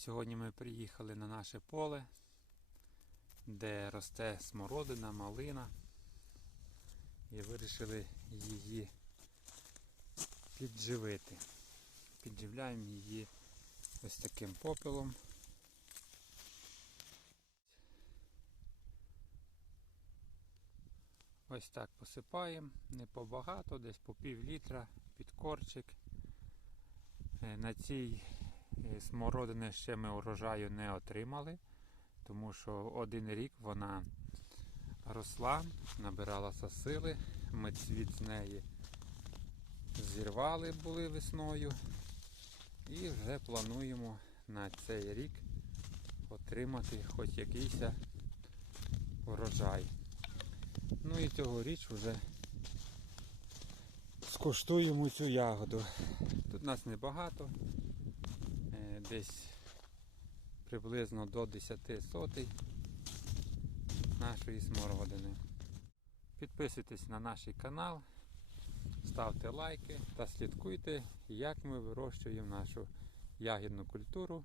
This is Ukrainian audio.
Сьогодні ми приїхали на наше поле, де росте смородина, малина. І вирішили її підживити. Підживляємо її ось таким попелом. Ось так посипаємо, не побагато, десь по пів літра під корчик. Е, На цій смородини ще ми урожаю не отримали, тому що один рік вона росла, набиралася сили, ми цвіт з неї зірвали були весною і вже плануємо на цей рік отримати хоч якийсь урожай. Ну і цьогоріч вже скуштуємо цю ягоду. Тут нас небагато, е, десь приблизно до 10 сотень нашої смородини. Підписуйтесь на наш канал, ставте лайки та слідкуйте, як ми вирощуємо нашу ягідну культуру